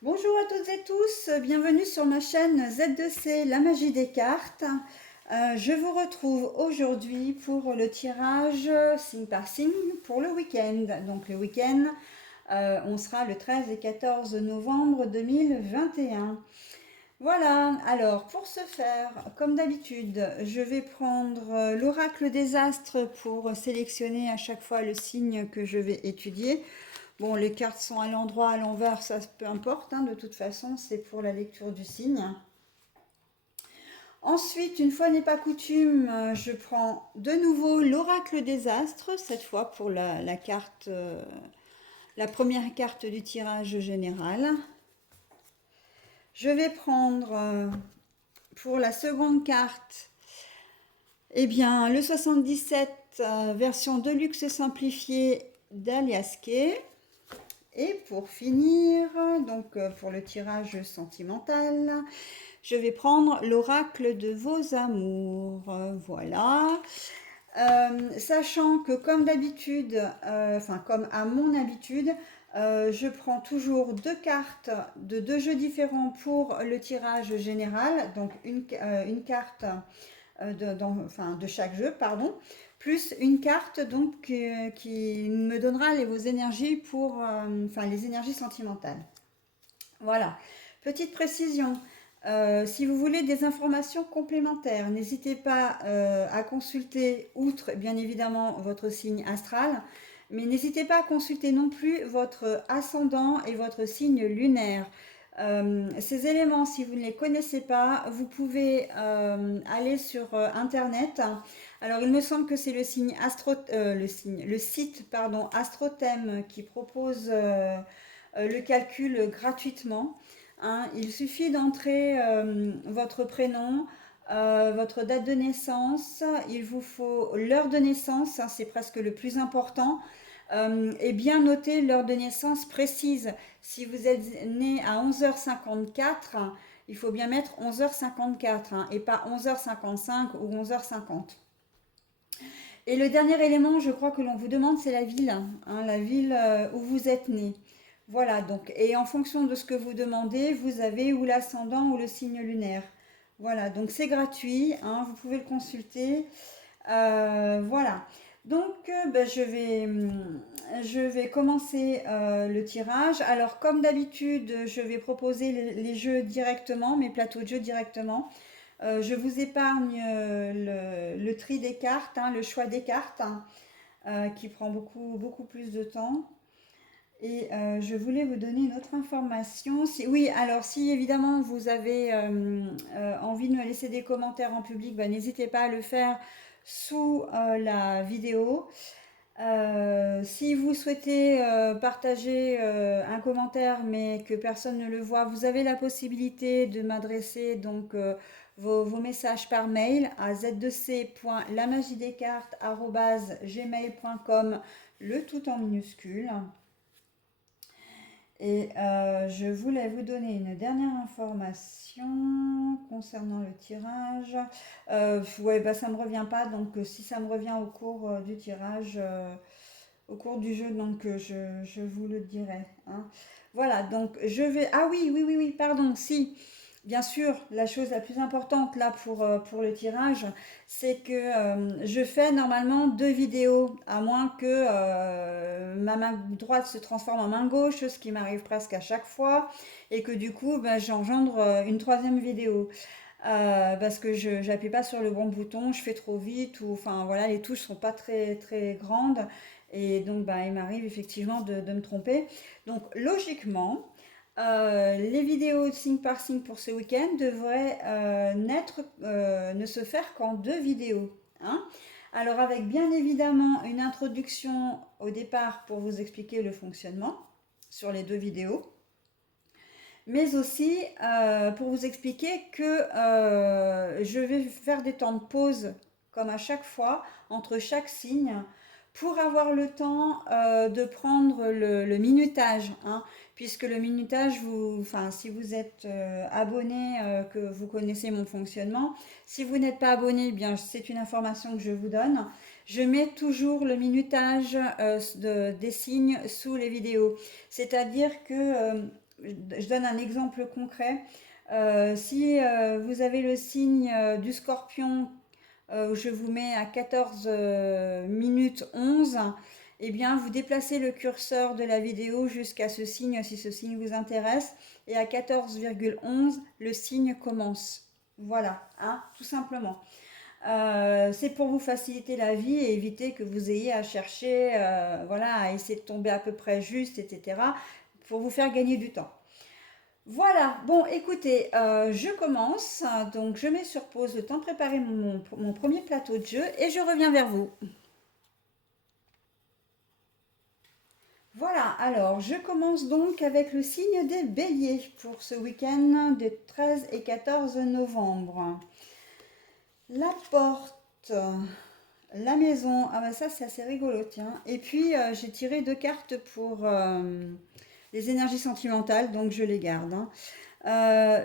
Bonjour à toutes et tous, bienvenue sur ma chaîne Z2C, la magie des cartes. Je vous retrouve aujourd'hui pour le tirage signe par signe pour le week-end. Donc le week-end, on sera le 13 et 14 novembre 2021. Voilà, alors pour ce faire, comme d'habitude, je vais prendre l'oracle des astres pour sélectionner à chaque fois le signe que je vais étudier. Bon, les cartes sont à l'endroit, à l'envers, ça peu importe, hein, de toute façon, c'est pour la lecture du signe. Ensuite, une fois n'est pas coutume, je prends de nouveau l'oracle des astres, cette fois pour la carte, la première carte du tirage général. Je vais prendre pour la seconde carte, eh bien, le 77 version Deluxe simplifiée d'Aliaské. Et pour finir, donc pour le tirage sentimental, je vais prendre l'oracle de vos amours. Voilà. Sachant que comme d'habitude, enfin comme à mon habitude, je prends toujours deux cartes de deux jeux différents pour le tirage général. Donc une carte de chaque jeu, pardon, plus une carte donc qui me donnera vos énergies pour, enfin les énergies sentimentales. Voilà. Petite précision. Si vous voulez des informations complémentaires, n'hésitez pas à consulter, outre bien évidemment votre signe astral, mais n'hésitez pas à consulter non plus votre ascendant et votre signe lunaire. Ces éléments, si vous ne les connaissez pas, vous pouvez aller sur internet. Alors, il me semble que c'est le signe le site pardon, Astrothème qui propose le calcul gratuitement. Hein. Il suffit d'entrer votre prénom, votre date de naissance. Il vous faut l'heure de naissance, hein, c'est presque le plus important. Et bien noter l'heure de naissance précise. Si vous êtes né à 11h54, il faut bien mettre 11h54 hein, et pas 11h55 ou 11h50. Et le dernier élément, je crois que l'on vous demande, c'est la ville, hein, la ville où vous êtes né. Voilà, donc, et en fonction de ce que vous demandez, vous avez ou l'ascendant ou le signe lunaire. Voilà, donc c'est gratuit, hein, vous pouvez le consulter. Voilà. Donc, je vais commencer le tirage. Alors, comme d'habitude, je vais proposer les jeux directement, mes plateaux de jeux directement. Je vous épargne le tri des cartes, hein, le choix des cartes, hein, qui prend beaucoup plus de temps. Et je voulais vous donner une autre information. Oui, alors si évidemment vous avez envie de me laisser des commentaires en public, bah, n'hésitez pas à le faire sous la vidéo. Si vous souhaitez partager un commentaire mais que personne ne le voit, vous avez la possibilité de m'adresser donc vos messages par mail à z2c.lamagiedescartes@gmail.com, le tout en minuscule. Et je voulais vous donner une dernière information concernant le tirage. Ouais, bah, ça ne me revient pas, donc si ça me revient au cours du tirage, au cours du jeu, donc je vous le dirai. Hein. Voilà, donc je vais... Ah oui, pardon, si. Bien sûr, la chose la plus importante là pour le tirage, c'est que je fais normalement deux vidéos, à moins que ma main droite se transforme en main gauche, ce qui m'arrive presque à chaque fois, et que du coup, ben, j'engendre une troisième vidéo. Parce que je n'appuie pas sur le bon bouton, je fais trop vite, ou enfin voilà, les touches sont pas très grandes, et donc bah, il m'arrive effectivement de me tromper. Donc logiquement, les vidéos signe par signe pour ce week-end devraient ne se faire qu'en deux vidéos. Hein. Alors avec bien évidemment une introduction au départ pour vous expliquer le fonctionnement sur les deux vidéos, mais aussi pour vous expliquer que je vais faire des temps de pause comme à chaque fois entre chaque signe pour avoir le temps de prendre le minutage, hein, puisque le minutage, enfin, si vous êtes abonné, que vous connaissez mon fonctionnement, si vous n'êtes pas abonné, eh bien c'est une information que je vous donne. Je mets toujours le minutage des signes sous les vidéos, c'est-à-dire que je donne un exemple concret. Si vous avez le signe du scorpion, je vous mets à 14 minutes 11, eh bien vous déplacez le curseur de la vidéo jusqu'à ce signe si ce signe vous intéresse, et à 14,11 le signe commence. Voilà, hein, tout simplement. C'est pour vous faciliter la vie et éviter que vous ayez à chercher, voilà, à essayer de tomber à peu près juste, etc. Pour vous faire gagner du temps. Voilà, bon écoutez, je commence, donc je mets sur pause le temps de préparer mon premier plateau de jeu et je reviens vers vous. Voilà, alors je commence donc avec le signe des béliers pour ce week-end des 13 et 14 novembre. La porte, la maison, ah bah ça c'est assez rigolo, tiens. Et puis j'ai tiré 2 cartes pour les énergies sentimentales, donc je les garde, hein.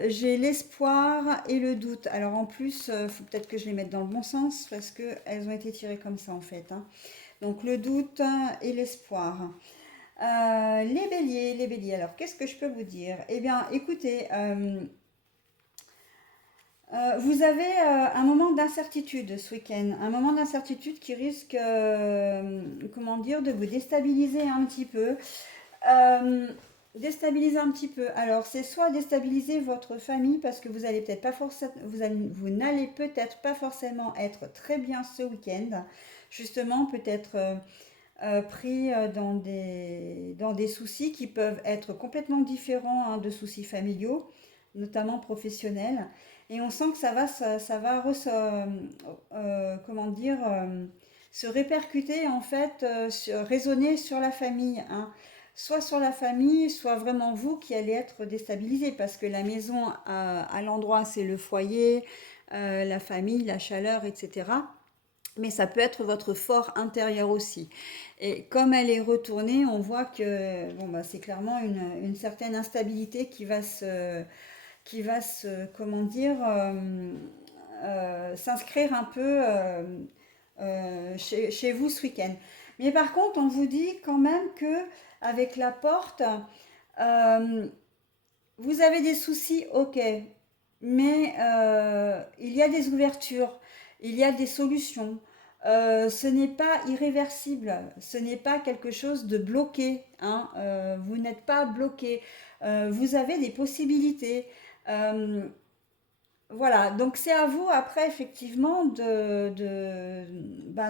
J'ai l'espoir et le doute. Alors en plus, il faut peut-être que je les mette dans le bon sens parce qu'elles ont été tirées comme ça en fait, hein. Donc le doute et l'espoir. Les béliers, alors qu'est-ce que je peux vous dire? Eh bien écoutez, vous avez un moment d'incertitude ce week-end, un moment d'incertitude qui risque, comment dire, de vous déstabiliser un petit peu. Euh, Déstabiliser un petit peu. Alors, c'est soit déstabiliser votre famille parce que vous allez peut-être pas forcément, vous n'allez peut-être pas forcément être très bien ce week-end. Justement, peut-être pris dans des soucis qui peuvent être complètement différents, hein, de soucis familiaux, notamment professionnels. Et on sent que ça va comment dire, se répercuter en fait, résonner sur la famille, hein. Soit sur la famille, soit vraiment vous qui allez être déstabilisé parce que la maison à l'endroit c'est le foyer, la famille, la chaleur, etc. Mais ça peut être votre fort intérieur aussi. Et comme elle est retournée, on voit que bon, bah, c'est clairement une certaine instabilité qui va se comment dire, s'inscrire un peu chez vous ce week-end. Mais par contre, on vous dit quand même que avec la porte, euh, vous avez des soucis, ok, mais il y a des ouvertures, il y a des solutions. Ce n'est pas irréversible, ce n'est pas quelque chose de bloqué, hein. Vous n'êtes pas bloqué. Vous avez des possibilités. Euh, voilà, donc c'est à vous après effectivement ben,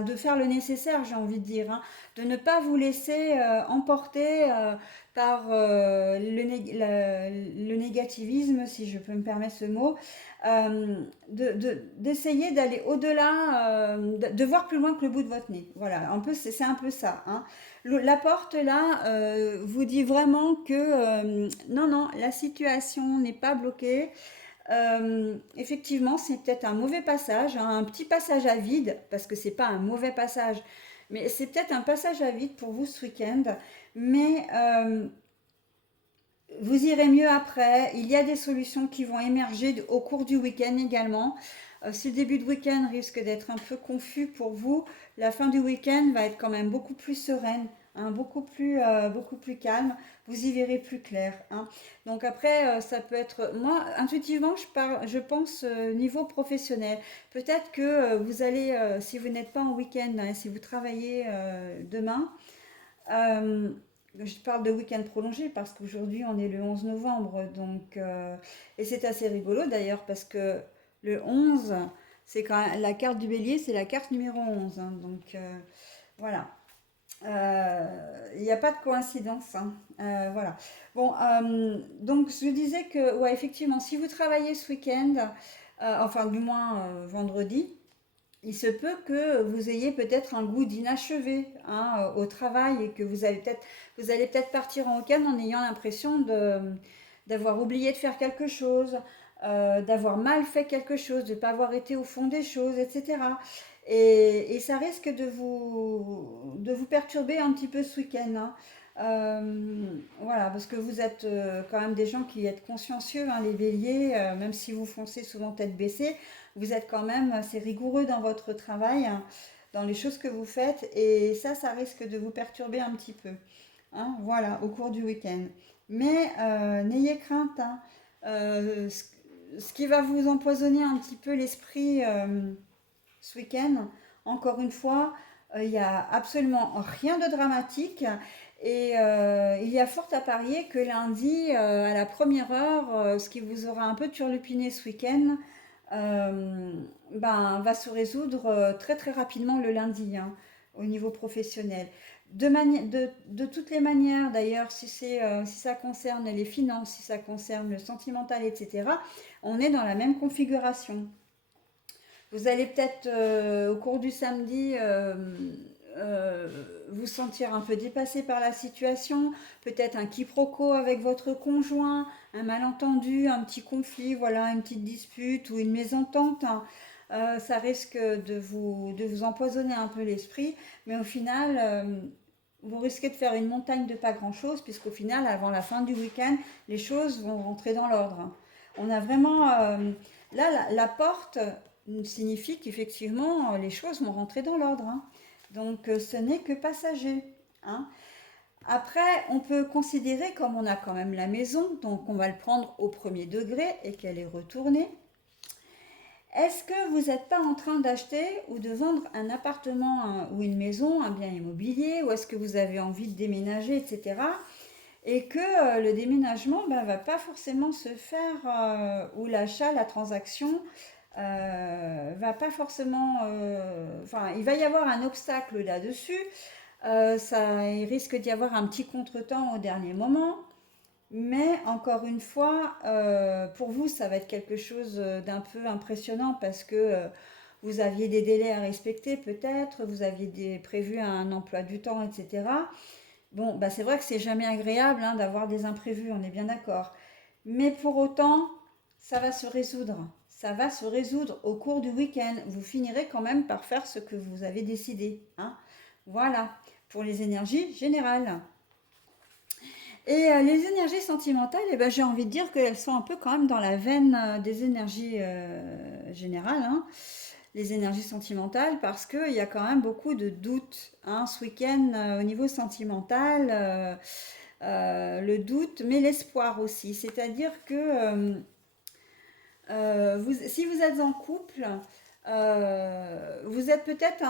de faire le nécessaire, j'ai envie de dire, hein, de ne pas vous laisser emporter par le négativisme, si je peux me permettre ce mot, d'essayer d'aller au-delà, de voir plus loin que le bout de votre nez. Voilà, un peu, c'est un peu ça, hein. La porte là vous dit vraiment que non, non, la situation n'est pas bloquée. Effectivement, c'est peut-être un mauvais passage, hein, un petit passage à vide, parce que c'est pas un mauvais passage, mais c'est peut-être un passage à vide pour vous ce week-end. Mais vous irez mieux après. Il y a des solutions qui vont émerger au cours du week-end également. Si le début de week-end risque d'être un peu confus pour vous, la fin du week-end va être quand même beaucoup plus sereine, hein, beaucoup plus calme. Vous y verrez plus clair, hein. Donc après, ça peut être... Moi, intuitivement, je pense niveau professionnel. Peut-être que vous allez, si vous n'êtes pas en week-end, hein, si vous travaillez demain, euh, je parle de week-end prolongé parce qu'aujourd'hui on est le 11 novembre, donc et c'est assez rigolo d'ailleurs parce que le 11, c'est quand même, la carte du bélier, c'est la carte numéro 11, hein, donc voilà. Il n'y a pas de coïncidence, hein. Voilà. Bon, donc je disais que, ouais, effectivement, si vous travaillez ce week-end, enfin du moins vendredi, il se peut que vous ayez peut-être un goût d'inachevé, hein, au travail et que vous allez peut-être partir en week-end en ayant l'impression d'avoir oublié de faire quelque chose, d'avoir mal fait quelque chose, de ne pas avoir été au fond des choses, etc. Et ça risque de vous perturber un petit peu ce week-end, hein. Voilà, parce que vous êtes quand même des gens qui êtes consciencieux, hein, les béliers, même si vous foncez souvent tête baissée, vous êtes quand même assez rigoureux dans votre travail, hein, dans les choses que vous faites, et ça risque de vous perturber un petit peu, hein, voilà, au cours du week-end. Mais n'ayez crainte, hein. Ce qui va vous empoisonner un petit peu l'esprit ce week-end, encore une fois, il n'y a absolument rien de dramatique. Et il y a fort à parier que lundi, à la première heure, ce qui vous aura un peu turlupiné ce week-end, euh, va se résoudre très très rapidement le lundi, hein, au niveau professionnel. De toutes les manières, d'ailleurs, si ça concerne les finances, si ça concerne le sentimental, etc., on est dans la même configuration. Vous allez peut-être au cours du samedi euh, vous sentir un peu dépassé par la situation, peut-être un quiproquo avec votre conjoint, un malentendu, un petit conflit, voilà, une petite dispute ou une mésentente, hein. Ça risque de vous empoisonner un peu l'esprit, mais au final, vous risquez de faire une montagne de pas grand-chose, puisqu'au final, avant la fin du week-end, les choses vont rentrer dans l'ordre. On a vraiment... là, la porte signifie qu'effectivement, les choses vont rentrer dans l'ordre, hein. Donc, ce n'est que passager, hein. Après, on peut considérer, comme on a quand même la maison, donc on va le prendre au premier degré et qu'elle est retournée. Est-ce que vous n'êtes pas en train d'acheter ou de vendre un appartement ou une maison, un bien immobilier, ou est-ce que vous avez envie de déménager, etc. Et que le déménagement ne va pas forcément se faire, ou l'achat, la transaction, va pas forcément... Enfin, il va y avoir un obstacle là-dessus. Il risque d'y avoir un petit contretemps au dernier moment. Mais encore une fois, pour vous, ça va être quelque chose d'un peu impressionnant parce que vous aviez des délais à respecter peut-être, vous aviez prévu un emploi du temps, etc. Bon, bah c'est vrai que c'est jamais agréable, hein, d'avoir des imprévus, on est bien d'accord. Mais pour autant, ça va se résoudre. Ça va se résoudre au cours du week-end. Vous finirez quand même par faire ce que vous avez décidé, hein. Voilà, pour les énergies générales. Et les énergies sentimentales, eh ben, j'ai envie de dire qu'elles sont un peu quand même dans la veine des énergies générales, hein, les énergies sentimentales, parce qu'il y a quand même beaucoup de doutes, hein, ce week-end au niveau sentimental, le doute, mais l'espoir aussi. C'est-à-dire que si vous êtes en couple, vous êtes peut-être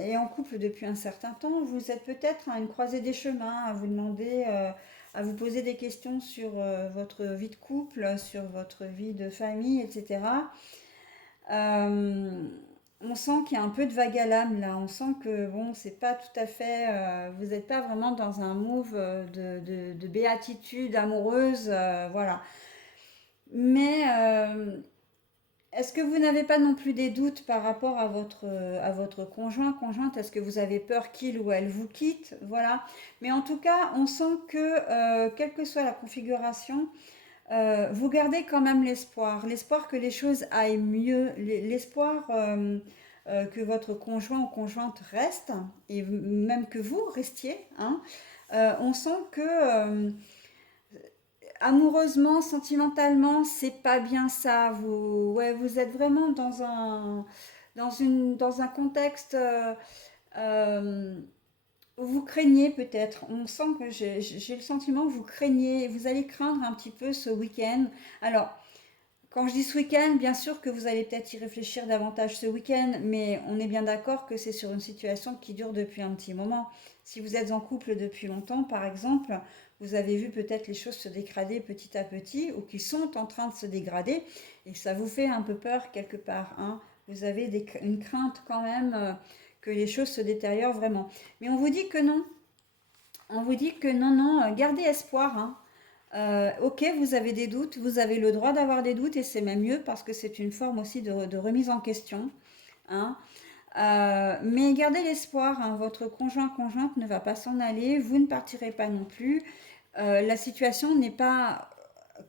et en couple depuis un certain temps, vous êtes peut-être à une croisée des chemins, à vous demander, à vous poser des questions sur votre vie de couple, sur votre vie de famille, etc. Euh, on sent qu'il y a un peu de vague à l'âme là. On sent que bon, c'est pas tout à fait. Vous n'êtes pas vraiment dans un move de béatitude amoureuse, voilà. Mais est-ce que vous n'avez pas non plus des doutes par rapport à votre conjoint, conjointe? Est-ce que vous avez peur qu'il ou elle vous quitte? Voilà. Mais en tout cas, on sent que, quelle que soit la configuration, vous gardez quand même l'espoir. L'espoir que les choses aillent mieux. L'espoir que votre conjoint ou conjointe reste, et même que vous restiez, hein. On sent que amoureusement, sentimentalement, c'est pas bien ça. Ouais, vous êtes vraiment dans un contexte euh, où vous craignez peut-être. On sent que j'ai le sentiment que vous craignez, vous allez craindre un petit peu ce week-end. Alors, quand je dis ce week-end, bien sûr que vous allez peut-être y réfléchir davantage ce week-end, mais on est bien d'accord que c'est sur une situation qui dure depuis un petit moment. Si vous êtes en couple depuis longtemps, par exemple, vous avez vu peut-être les choses se dégrader petit à petit ou qui sont en train de se dégrader et ça vous fait un peu peur quelque part, hein. Vous avez une crainte quand même que les choses se détériorent vraiment. Mais on vous dit que non. On vous dit que non, non, gardez espoir, hein. Ok, vous avez des doutes, vous avez le droit d'avoir des doutes et c'est même mieux parce que c'est une forme aussi de remise en question, hein. Mais gardez l'espoir, hein, votre conjoint conjointe ne va pas s'en aller, vous ne partirez pas non plus. La situation n'est pas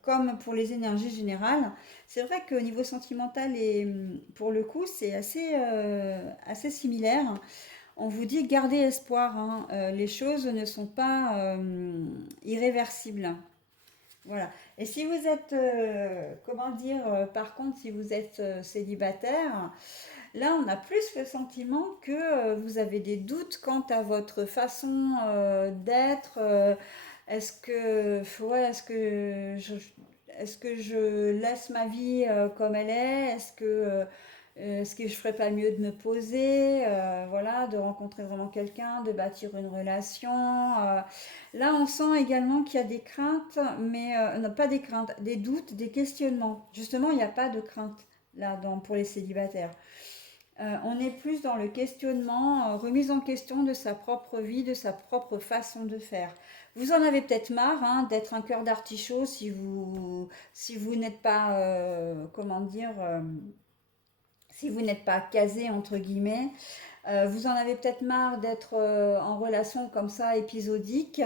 comme pour les énergies générales. C'est vrai qu'au niveau sentimental et pour le coup c'est assez similaire. On vous dit gardez espoir, hein. Les choses ne sont pas irréversibles. Voilà. Et si vous êtes, comment dire, par contre, si vous êtes célibataire, là, on a plus le sentiment que vous avez des doutes quant à votre façon d'être, est-ce que je laisse ma vie comme elle est? Est-ce que je ferais pas mieux de me poser, voilà, de rencontrer vraiment quelqu'un, de bâtir une relation? Là, on sent également qu'il y a des craintes, mais non, pas des craintes, des doutes, des questionnements. Justement, il n'y a pas de crainte là pour les célibataires. On est plus dans le questionnement, remise en question de sa propre vie, de sa propre façon de faire. Vous en avez peut-être marre hein, d'être un cœur d'artichaut si vous n'êtes pas, comment dire, si vous n'êtes pas casé entre guillemets. Vous en avez peut-être marre d'être en relation comme ça épisodique.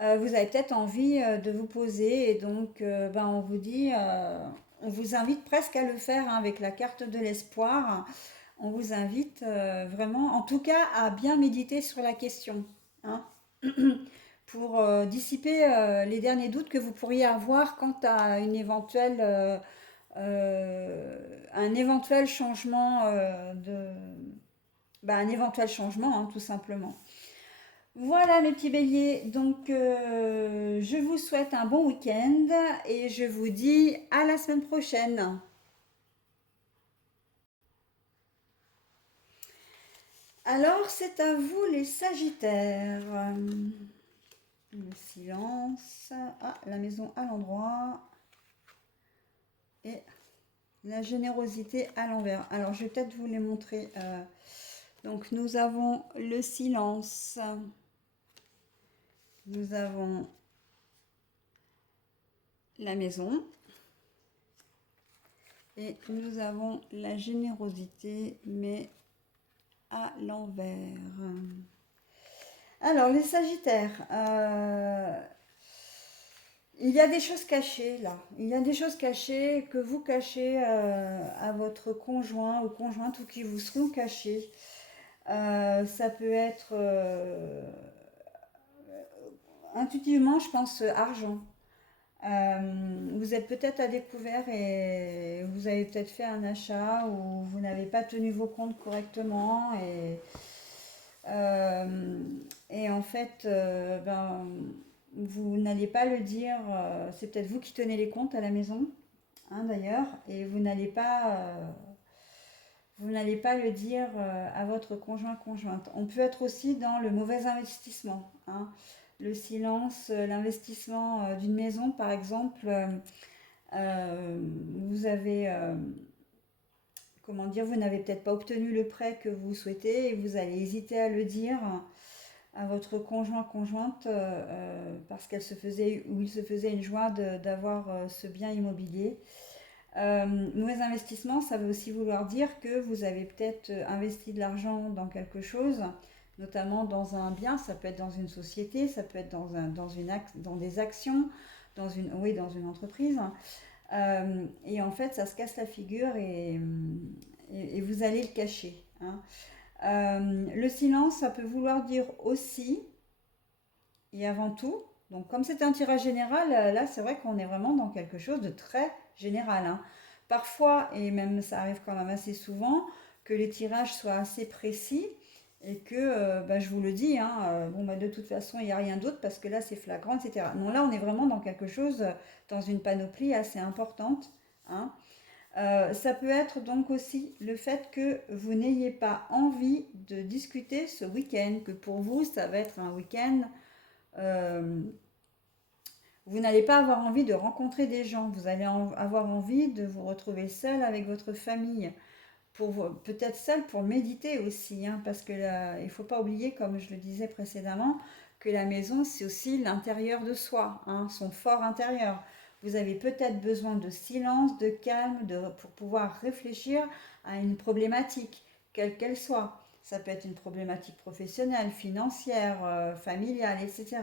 Vous avez peut-être envie de vous poser et donc ben, on vous dit, on vous invite presque à le faire hein, avec la carte de l'espoir. On vous invite vraiment, en tout cas, à bien méditer sur la question, hein, pour dissiper les derniers doutes que vous pourriez avoir quant à un éventuel changement un éventuel changement, hein, tout simplement. Voilà mes petits béliers, donc je vous souhaite un bon week-end et je vous dis à la semaine prochaine. Alors, c'est à vous les Sagittaires. Le silence. Ah, la maison à l'endroit. Et la générosité à l'envers. Alors, je vais peut-être vous les montrer. Donc, nous avons le silence. Nous avons la maison. Et nous avons la générosité, mais à l'envers. Alors, les Sagittaires, il y a des choses cachées là. Il y a des choses cachées que vous cachez à votre conjoint ou conjointe ou qui vous seront cachées. Ça peut être intuitivement, je pense, argent. Vous êtes peut-être à découvert et vous avez peut-être fait un achat où vous n'avez pas tenu vos comptes correctement euh, et en fait, ben, vous n'allez pas le dire. C'est peut-être vous qui tenez les comptes à la maison, hein, d'ailleurs, et vous n'allez pas le dire à votre conjointe. On peut être aussi dans le mauvais investissement, hein. Le silence, l'investissement d'une maison, par exemple, vous avez, comment dire, vous n'avez peut-être pas obtenu le prêt que vous souhaitez et vous allez hésiter à le dire à votre conjointe parce qu'elle se faisait ou il se faisait une joie d'avoir ce bien immobilier. Mauvais investissement, ça veut aussi vouloir dire que vous avez peut-être investi de l'argent dans quelque chose, notamment dans un bien, ça peut être dans une société, ça peut être dans des actions, oui, dans une entreprise. Et en fait, ça se casse la figure et vous allez le cacher, hein. Le silence, ça peut vouloir dire aussi et avant tout. Donc, comme c'est un tirage général, là, c'est vrai qu'on est vraiment dans quelque chose de très général, hein. Parfois, et même ça arrive quand même assez souvent, que les tirages soient assez précis et que, bah, je vous le dis, hein, bon, bah, de toute façon, il n'y a rien d'autre parce que là, c'est flagrant, etc. Non, là, on est vraiment dans quelque chose, dans une panoplie assez importante, hein. Ça peut être donc aussi le fait que vous n'ayez pas envie de discuter ce week-end, que pour vous, ça va être un week-end. euh, vous n'allez pas avoir envie de rencontrer des gens, vous allez avoir envie de vous retrouver seul avec votre famille, peut-être seul pour méditer aussi, hein, parce que il ne faut pas oublier, comme je le disais précédemment, que la maison, c'est aussi l'intérieur de soi, hein, son fort intérieur. Vous avez peut-être besoin de silence, de calme, pour pouvoir réfléchir à une problématique, quelle qu'elle soit. Ça peut être une problématique professionnelle, financière, familiale, etc.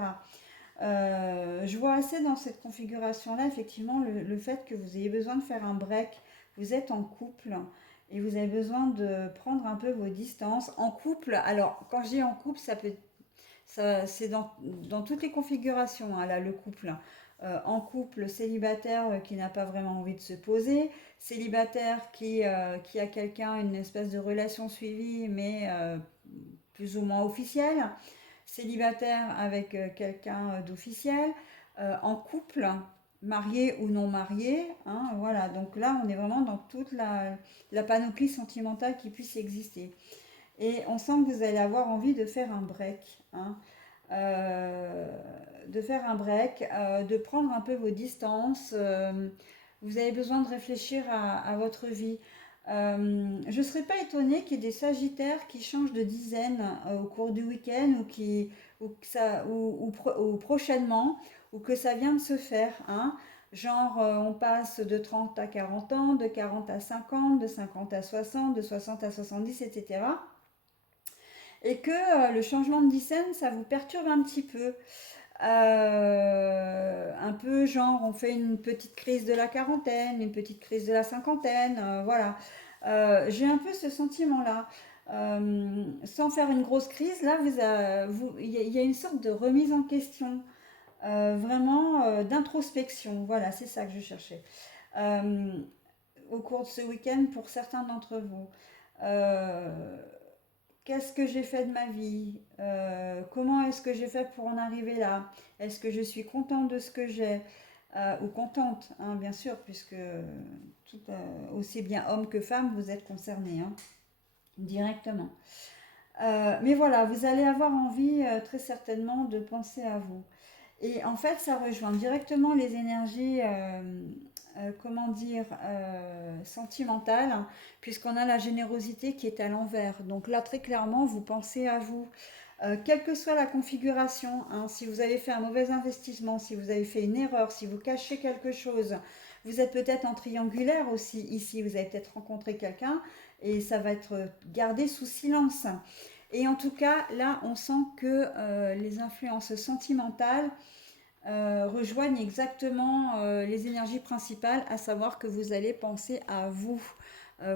Je vois assez dans cette configuration-là, effectivement, le fait que vous ayez besoin de faire un break. Vous êtes en couple et vous avez besoin de prendre un peu vos distances. En couple, alors quand je dis en couple, c'est dans toutes les configurations, hein, là, le couple. En couple, célibataire qui n'a pas vraiment envie de se poser, célibataire qui a quelqu'un, une espèce de relation suivie, mais plus ou moins officielle, célibataire avec quelqu'un d'officiel, en couple, marié ou non marié, hein, voilà. Donc là, on est vraiment dans toute la panoplie sentimentale qui puisse exister. Et on sent que vous allez avoir envie de faire un break, hein, euh, de faire un break, de prendre un peu vos distances. Vous avez besoin de réfléchir à votre vie. Je ne serais pas étonnée qu'il y ait des sagittaires qui changent de dizaine au cours du week-end ou, que ça, ou prochainement, ou que ça vient de se faire, hein. Genre, on passe de 30 à 40 ans, de 40 à 50, de 50 à 60, de 60 à 70, etc. Et que le changement de dizaine, ça vous perturbe un petit peu. Un peu genre, on fait une petite crise de la quarantaine, une petite crise de la cinquantaine, voilà. J'ai un peu ce sentiment-là. Sans faire une grosse crise, là, il y a une sorte de remise en question, vraiment d'introspection. Voilà, c'est ça que je cherchais. Euh, Au cours de ce week-end, pour certains d'entre vous. Euh, Qu'est-ce que j'ai fait de ma vie? Comment est-ce que j'ai fait pour en arriver là? Est-ce que je suis contente de ce que j'ai? Ou contente, hein, bien sûr, puisque aussi bien homme que femme, vous êtes concernés, hein, directement. Mais voilà, vous allez avoir envie très certainement de penser à vous. Et en fait, ça rejoint directement les énergies, comment dire, sentimentales, hein, puisqu'on a la générosité qui est à l'envers. Donc là, très clairement, vous pensez à vous. Quelle que soit la configuration, hein, si vous avez fait un mauvais investissement, si vous avez fait une erreur, si vous cachez quelque chose, vous êtes peut-être en triangulaire aussi ici, vous avez peut-être rencontré quelqu'un et ça va être gardé sous silence. Et en tout cas, là, on sent que les influences sentimentales rejoignent exactement les énergies principales, à savoir que vous allez penser à vous.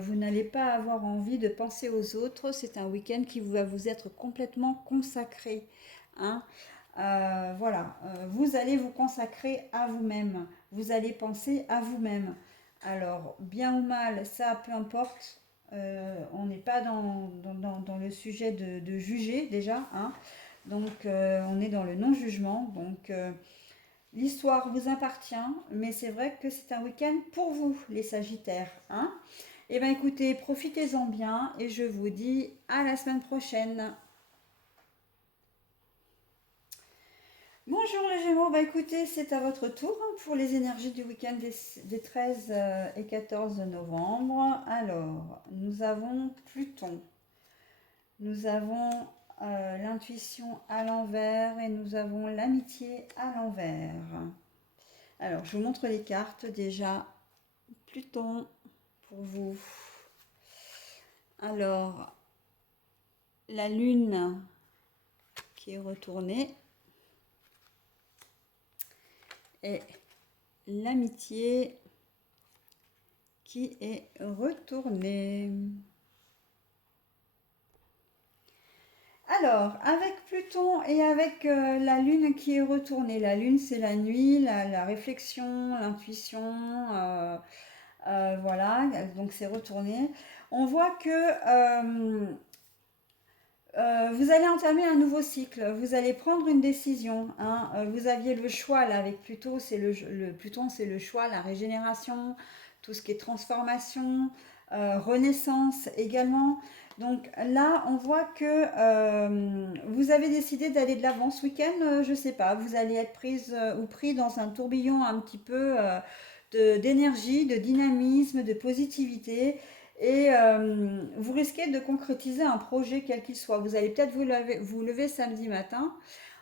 Vous n'allez pas avoir envie de penser aux autres. C'est un week-end qui va vous être complètement consacré, hein. Voilà, vous allez vous consacrer à vous-même. Vous allez penser à vous-même. Alors, bien ou mal, ça, peu importe. On n'est pas dans le sujet de juger déjà, hein. Donc, on est dans le non-jugement. Donc, l'histoire vous appartient, mais c'est vrai que c'est un week-end pour vous, les Sagittaires, hein. Eh bien, écoutez, profitez-en bien et je vous dis à la semaine prochaine. Bonjour les Gémeaux, bah écoutez, c'est à votre tour hein, pour les énergies du week-end des 13 et 14 novembre. Alors, nous avons Pluton, nous avons l'intuition à l'envers et nous avons l'amitié à l'envers. Alors, je vous montre les cartes déjà. Pluton, pour vous. Alors, la lune qui est retournée et l'amitié qui est retournée. Alors, avec Pluton et avec la Lune qui est retournée, la Lune c'est la nuit, la réflexion, l'intuition, voilà, donc c'est retourné. On voit que vous allez entamer un nouveau cycle, vous allez prendre une décision, hein. Vous aviez le choix là avec Pluton, c'est Pluton c'est le choix, la régénération, tout ce qui est transformation, renaissance également. Donc là, on voit que vous avez décidé d'aller de l'avant ce week-end, je ne sais pas, vous allez être prise ou pris dans un tourbillon un petit peu d'énergie, de dynamisme, de positivité. Et vous risquez de concrétiser un projet quel qu'il soit. Vous allez peut-être vous lever samedi matin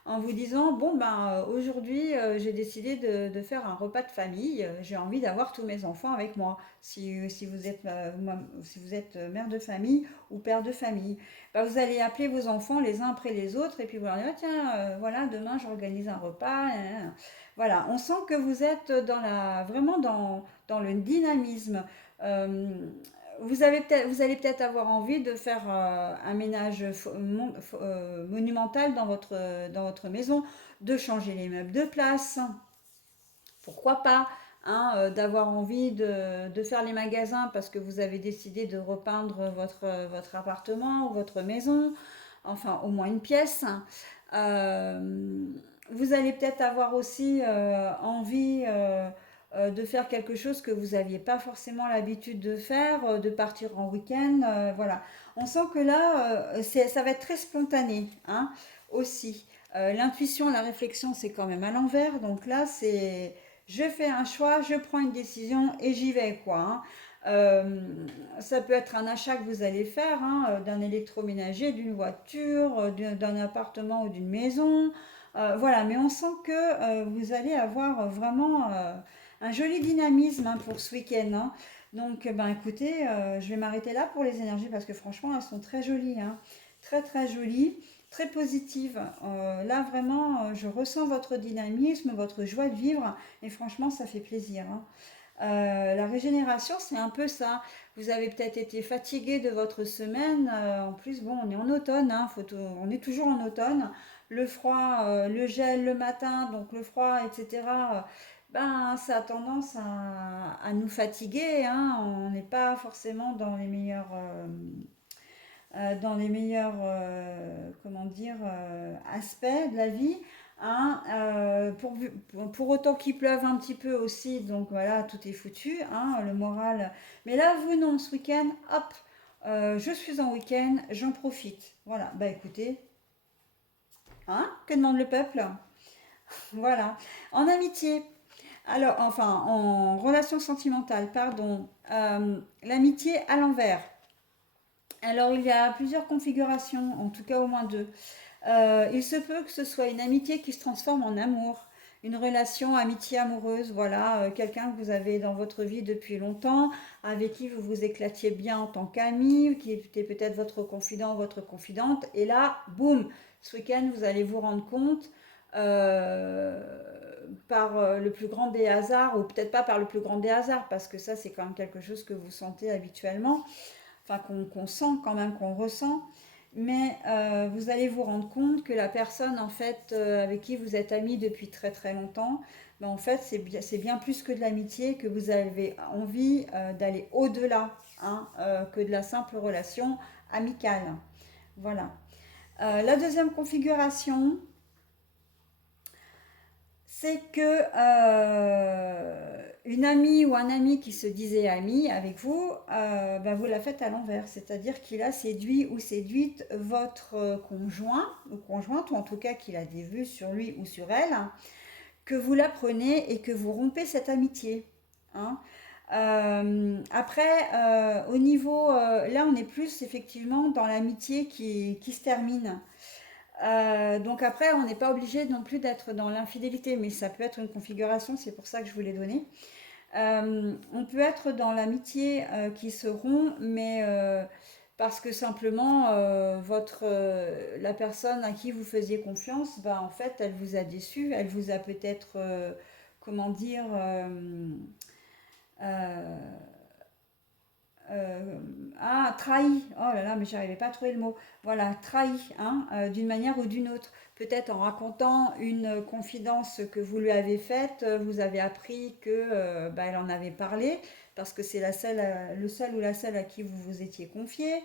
en vous disant, bon ben aujourd'hui j'ai décidé de faire un repas de famille, j'ai envie d'avoir tous mes enfants avec moi. Si si vous êtes mère de famille ou père de famille, ben, vous allez appeler vos enfants les uns après les autres et puis vous leur dire, ah, tiens, voilà, demain j'organise un repas, hein. Voilà, on sent que vous êtes vraiment dans le dynamisme. Euh, vous allez peut-être avoir envie de faire un ménage monumental dans votre maison, de changer les meubles de place, pourquoi pas, hein, d'avoir envie de faire les magasins parce que vous avez décidé de repeindre votre appartement ou votre maison, enfin au moins une pièce. Euh, Vous allez peut-être avoir aussi envie de faire quelque chose que vous n'aviez pas forcément l'habitude de faire, de partir en week-end. Voilà. On sent que là, ça va être très spontané, hein, aussi. L'intuition, la réflexion, c'est quand même à l'envers. Donc là, c'est je fais un choix, je prends une décision et j'y vais, quoi, hein. Euh, Ça peut être un achat que vous allez faire, hein, d'un électroménager, d'une voiture, d'un appartement ou d'une maison. Voilà, mais on sent que vous allez avoir vraiment un joli dynamisme, hein, pour ce week-end, hein. Donc, ben, écoutez, je vais m'arrêter là pour les énergies parce que franchement, elles sont très jolies, hein. Très, très jolies, très positives. Là, vraiment, je ressens votre dynamisme, votre joie de vivre et franchement, ça fait plaisir, hein. La régénération, c'est un peu ça. Vous avez peut-être été fatigué de votre semaine. En plus, bon, on est en automne, hein, on est toujours en automne. Le froid, le gel le matin, donc le froid, etc. Ben, ça a tendance à nous fatiguer, hein. On n'est pas forcément dans les meilleurs comment dire, aspects de la vie, hein. Pour autant qu'il pleuve un petit peu aussi, donc voilà, tout est foutu, hein, le moral. Mais là, vous non, ce week-end, hop, je suis en week-end, j'en profite. Voilà, bah écoutez, hein, que demande le peuple? Voilà. En amitié, alors, enfin, en relation sentimentale, pardon, l'amitié à l'envers. Alors, il y a plusieurs configurations, en tout cas au moins deux. Il se peut que ce soit une amitié qui se transforme en amour, une relation amitié amoureuse, voilà, quelqu'un que vous avez dans votre vie depuis longtemps, avec qui vous vous éclatiez bien en tant qu'ami, qui était peut-être votre confident, votre confidente, et là, boum, ce week-end, vous allez vous rendre compte, euh, par le plus grand des hasards, ou peut-être pas par le plus grand des hasards, parce que ça, c'est quand même quelque chose que vous sentez habituellement, enfin qu'on sent quand même, qu'on ressent, mais vous allez vous rendre compte que la personne en fait avec qui vous êtes amis depuis très très longtemps, ben, en fait c'est bien plus que de l'amitié, que vous avez envie d'aller au-delà, hein, que de la simple relation amicale. Voilà. La deuxième configuration, c'est que une amie ou un ami qui se disait ami avec vous, ben vous la faites à l'envers, c'est-à-dire qu'il a séduit ou séduite votre conjoint ou conjointe, ou en tout cas qu'il a des vues sur lui ou sur elle, que vous la prenez et que vous rompez cette amitié, hein. Après, au niveau, là on est plus effectivement dans l'amitié qui se termine. Donc après, on n'est pas obligé non plus d'être dans l'infidélité, mais ça peut être une configuration, c'est pour ça que je vous l'ai donné. On peut être dans l'amitié qui se rompt, mais parce que simplement la personne à qui vous faisiez confiance, bah, en fait, elle vous a déçu, elle vous a peut-être, comment dire, euh, euh, trahi. Oh là là, mais j'arrivais pas à trouver le mot. Voilà, trahi, hein, d'une manière ou d'une autre. Peut-être en racontant une confidence que vous lui avez faite, vous avez appris que bah, elle en avait parlé, parce que c'est le seul ou la seule à qui vous vous étiez confié.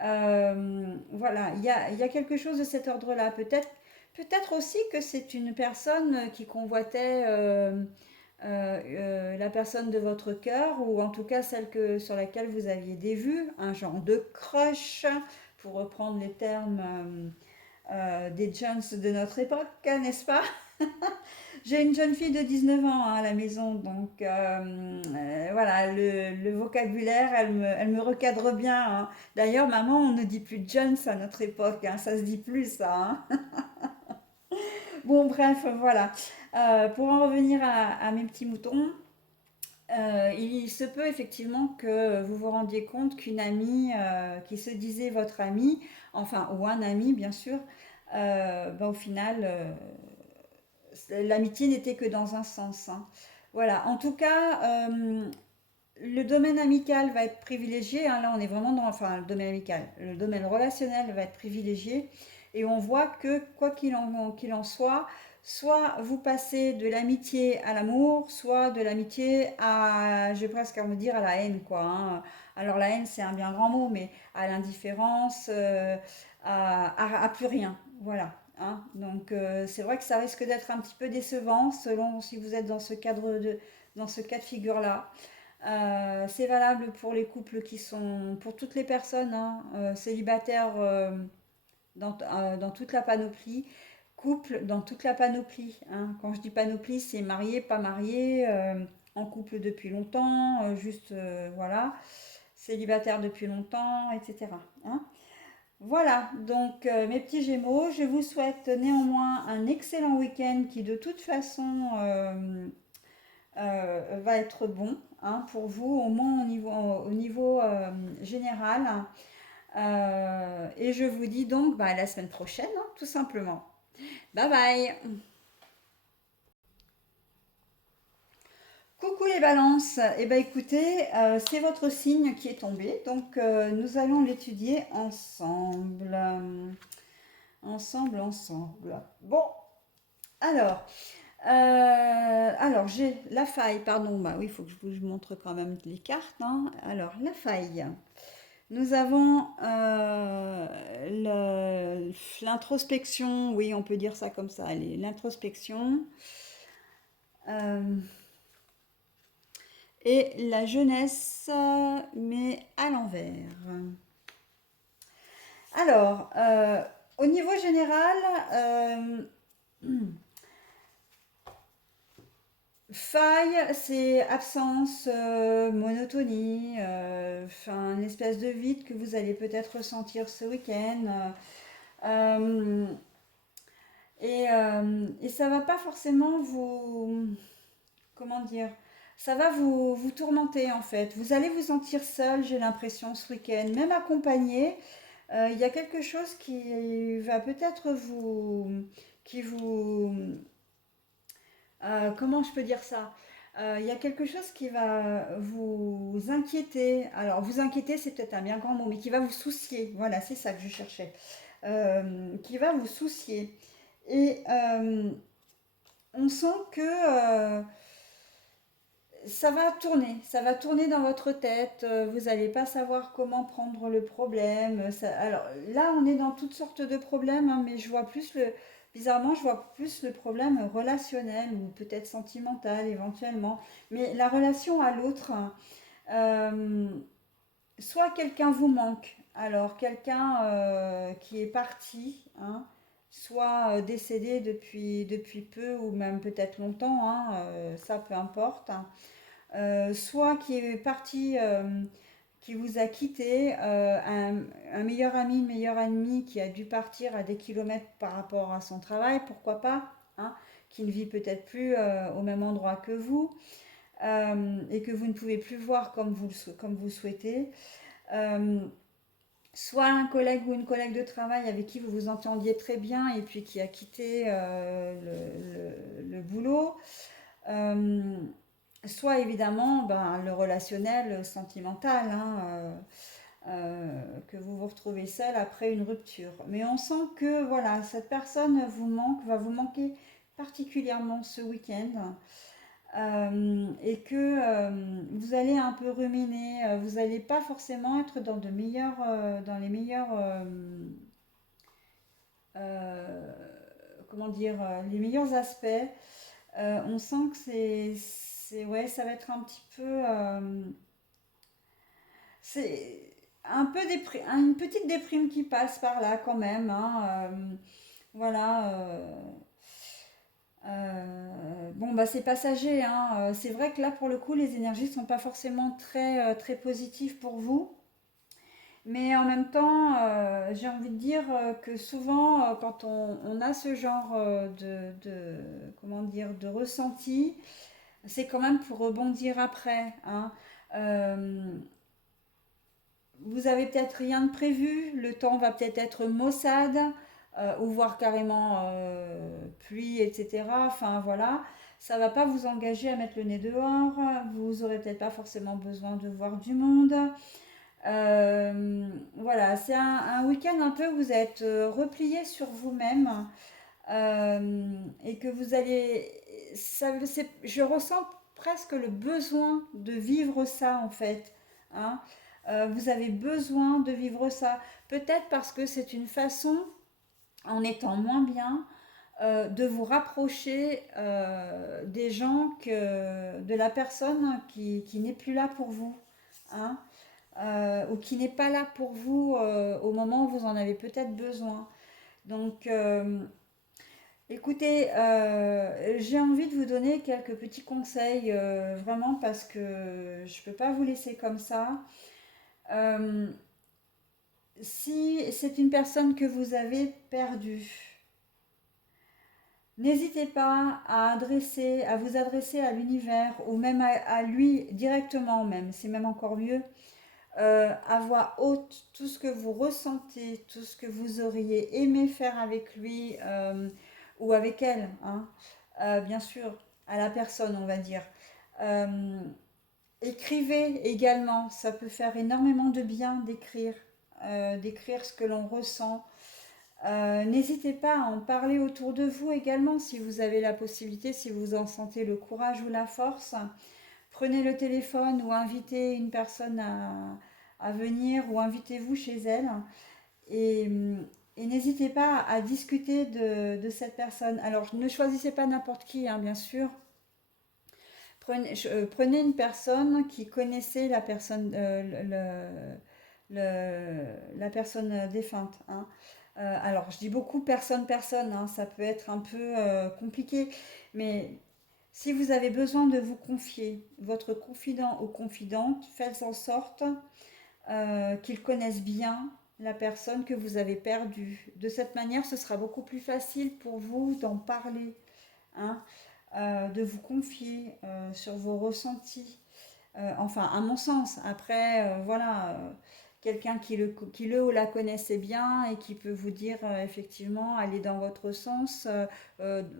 Voilà, il y a quelque chose de cet ordre-là. Peut-être aussi que c'est une personne qui convoitait la personne de votre cœur, ou en tout cas celle sur laquelle vous aviez des vues, un genre de crush, pour reprendre les termes des jeunes de notre époque, n'est-ce pas? J'ai une jeune fille de 19 ans, hein, à la maison, donc voilà, le vocabulaire, elle me recadre bien, hein. D'ailleurs, maman, on ne dit plus Jones à notre époque, hein, ça se dit plus ça, hein. Bon, bref, voilà. Pour en revenir à mes petits moutons, il se peut effectivement que vous vous rendiez compte qu'une amie qui se disait votre amie, enfin, ou un ami bien sûr, ben, au final, l'amitié n'était que dans un sens, hein. Voilà, en tout cas, le domaine amical va être privilégié, hein. Là, on est vraiment dans, enfin, le domaine amical, le domaine relationnel va être privilégié. Et on voit que, quoi qu'il en soit, soit vous passez de l'amitié à l'amour, soit de l'amitié à, je vais presque me dire, à la haine, quoi, hein. Alors, la haine, c'est un bien grand mot, mais à l'indifférence, à plus rien. Voilà. hein. Donc c'est vrai que ça risque d'être un petit peu décevant selon si vous êtes dans ce dans ce cas de figure-là. C'est valable pour les couples qui sont, pour toutes les personnes, hein, célibataires dans toute la panoplie, couple dans toute la panoplie, hein. Quand je dis panoplie, c'est marié, pas marié, en couple depuis longtemps, juste voilà, célibataire depuis longtemps, etc., hein. Voilà, donc mes petits Gémeaux, je vous souhaite néanmoins un excellent week-end qui de toute façon va être bon, hein, pour vous, au moins au niveau général. Et je vous dis donc bah, à la semaine prochaine, hein, tout simplement. Bye bye. Coucou les balances. Eh bien écoutez, c'est votre signe qui est tombé, donc nous allons l'étudier ensemble. Ensemble. Bon, alors, j'ai la faille, pardon, bah oui, il faut que je vous montre quand même les cartes, hein. Alors, la faille. Nous avons l'introspection, oui, on peut dire ça comme ça, allez, l'introspection. Euh, et la jeunesse, mais à l'envers. Alors, au niveau général, faille, c'est absence, monotonie, enfin, une espèce de vide que vous allez peut-être ressentir ce week-end. Euh, et ça va pas forcément vous, comment dire, ça va vous tourmenter en fait. Vous allez vous sentir seul, j'ai l'impression, ce week-end, même accompagné. Il y a quelque chose qui va peut-être qui vous, comment je peux dire ça? Il y a quelque chose qui va vous inquiéter. Alors, vous inquiéter, c'est peut-être un bien grand mot, mais qui va vous soucier. Voilà, c'est ça que je cherchais. Qui va vous soucier. Et on sent que ça va tourner dans votre tête, vous n'allez pas savoir comment prendre le problème. Alors là, on est dans toutes sortes de problèmes, hein, mais bizarrement, je vois plus le problème relationnel ou peut-être sentimental éventuellement. Mais la relation à l'autre, hein, euh, soit quelqu'un vous manque, alors quelqu'un qui est parti, hein, soit décédé depuis peu ou même peut-être longtemps, hein, ça peu importe, hein. Soit qui est parti, qui vous a quitté, un meilleur ami, une meilleure amie qui a dû partir à des kilomètres par rapport à son travail, pourquoi pas, hein, qui ne vit peut-être plus au même endroit que vous, et que vous ne pouvez plus voir comme vous souhaitez. Euh, Soit un collègue ou une collègue de travail avec qui vous vous entendiez très bien et puis qui a quitté le boulot. Euh, Soit évidemment ben, le relationnel sentimental, hein, que vous vous retrouvez seul après une rupture. Mais on sent que voilà, cette personne va vous manquer particulièrement ce week-end, et que vous allez un peu ruminer, vous n'allez pas forcément être dans les meilleurs, euh, comment dire, les meilleurs aspects. On sent que ouais, ça va être un petit peu, c'est un peu une petite déprime qui passe par là quand même, hein, voilà. Bon, bah c'est passager, hein. C'est vrai que là, pour le coup, les énergies sont pas forcément très positives pour vous. Mais en même temps, j'ai envie de dire que souvent, quand on a ce genre comment dire, de ressenti, c'est quand même pour rebondir après, hein. Euh, Vous avez peut-être rien de prévu, le temps va peut-être être maussade, ou voire carrément pluie, etc. Enfin voilà, ça va pas vous engager à mettre le nez dehors, vous aurez peut-être pas forcément besoin de voir du monde. Voilà, c'est un week-end un peu où vous êtes replié sur vous-même, et que vous allez, je ressens presque le besoin de vivre ça en fait, hein. Vous avez besoin de vivre ça, peut-être parce que c'est une façon en étant moins bien, de vous rapprocher des gens de la personne qui n'est plus là pour vous, hein, ou qui n'est pas là pour vous au moment où vous en avez peut-être besoin. Donc, écoutez, j'ai envie de vous donner quelques petits conseils, vraiment parce que je ne peux pas vous laisser comme ça. Euh, si c'est une personne que vous avez perdue, n'hésitez pas à vous adresser à l'univers ou même à lui directement même, c'est même encore mieux, à voix haute tout ce que vous ressentez, tout ce que vous auriez aimé faire avec lui ou avec elle, hein. Bien sûr, à la personne, on va dire. Euh, Écrivez également, ça peut faire énormément de bien d'écrire, d'écrire ce que l'on ressent. N'hésitez pas à en parler autour de vous également si vous avez la possibilité, si vous en sentez le courage ou la force. Prenez le téléphone ou invitez une personne à venir ou invitez-vous chez elle et, et n'hésitez pas à discuter de cette personne. Alors ne choisissez pas n'importe qui, hein, bien sûr. Prenez une personne qui connaissait la personne, la personne défunte, hein. Alors, je dis beaucoup personne, personne, hein, ça peut être un peu compliqué, mais si vous avez besoin de vous confier, votre confident ou confidente, faites en sorte qu'ils connaissent bien la personne que vous avez perdue. De cette manière, ce sera beaucoup plus facile pour vous d'en parler, hein, de vous confier sur vos ressentis. Enfin, à mon sens. Après, voilà, quelqu'un qui le ou la connaissait bien et qui peut vous dire effectivement, aller dans votre sens,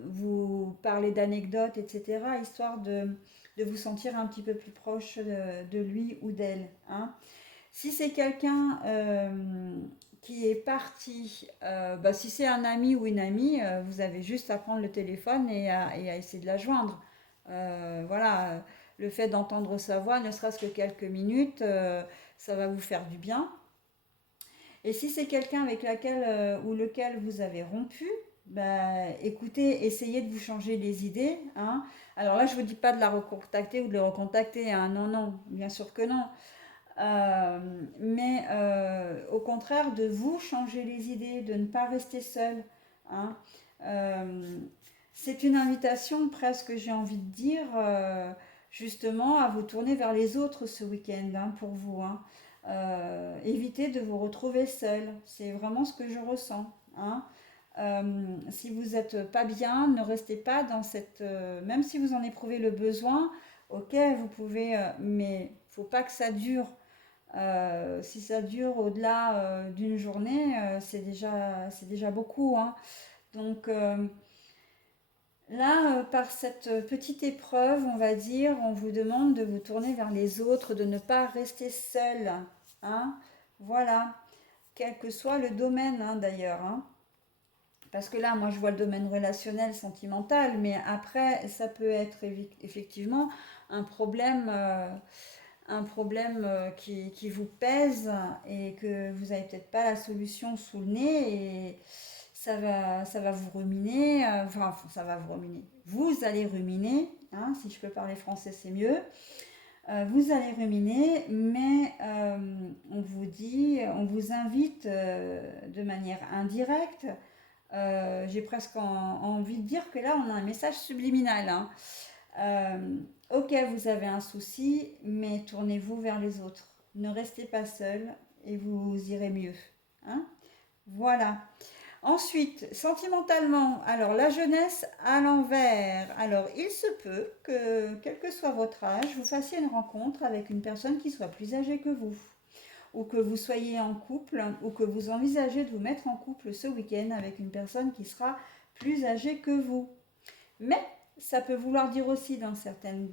vous parler d'anecdotes, etc., histoire de vous sentir un petit peu plus proche de lui ou d'elle, hein. Si c'est quelqu'un qui est parti, bah, si c'est un ami ou une amie, vous avez juste à prendre le téléphone et à essayer de la joindre. Voilà, le fait d'entendre sa voix, ne serait-ce que quelques minutes, ça va vous faire du bien. Et si c'est quelqu'un avec laquelle ou lequel vous avez rompu, bah, écoutez, essayez de vous changer les idées, hein. Alors là, je ne vous dis pas de la recontacter ou de le recontacter, hein. Non, non, bien sûr que non. Mais au contraire, de vous changer les idées, de ne pas rester seul, hein. Euh, c'est une invitation presque, j'ai envie de dire, justement, à vous tourner vers les autres ce week-end, hein, pour vous, hein. Évitez de vous retrouver seul, c'est vraiment ce que je ressens, hein. Si vous n'êtes pas bien, ne restez pas dans cette... même si vous en éprouvez le besoin, ok, vous pouvez, mais il faut pas que ça dure. Si ça dure au-delà d'une journée, c'est déjà beaucoup, hein. Donc là, par cette petite épreuve, on va dire, on vous demande de vous tourner vers les autres, de ne pas rester seul, hein. Voilà, quel que soit le domaine, hein, d'ailleurs, hein. Parce que là, moi, je vois le domaine relationnel, sentimental, mais après, ça peut être effectivement un problème. Un problème qui vous pèse et que vous n'avez peut-être pas la solution sous le nez et ça va vous ruminer, enfin ça va vous ruminer. Vous allez ruminer, hein, si je peux parler français c'est mieux. Vous allez ruminer, mais on vous dit, on vous invite de manière indirecte. J'ai presque envie de dire que là on a un message subliminal, hein. Euh, ok, vous avez un souci, mais tournez-vous vers les autres. Ne restez pas seul et vous irez mieux, hein. Voilà. Ensuite, sentimentalement, alors la jeunesse à l'envers. Alors, il se peut que, quel que soit votre âge, vous fassiez une rencontre avec une personne qui soit plus âgée que vous, ou que vous soyez en couple, ou que vous envisagez de vous mettre en couple ce week-end avec une personne qui sera plus âgée que vous. Mais ça peut vouloir dire aussi dans certaines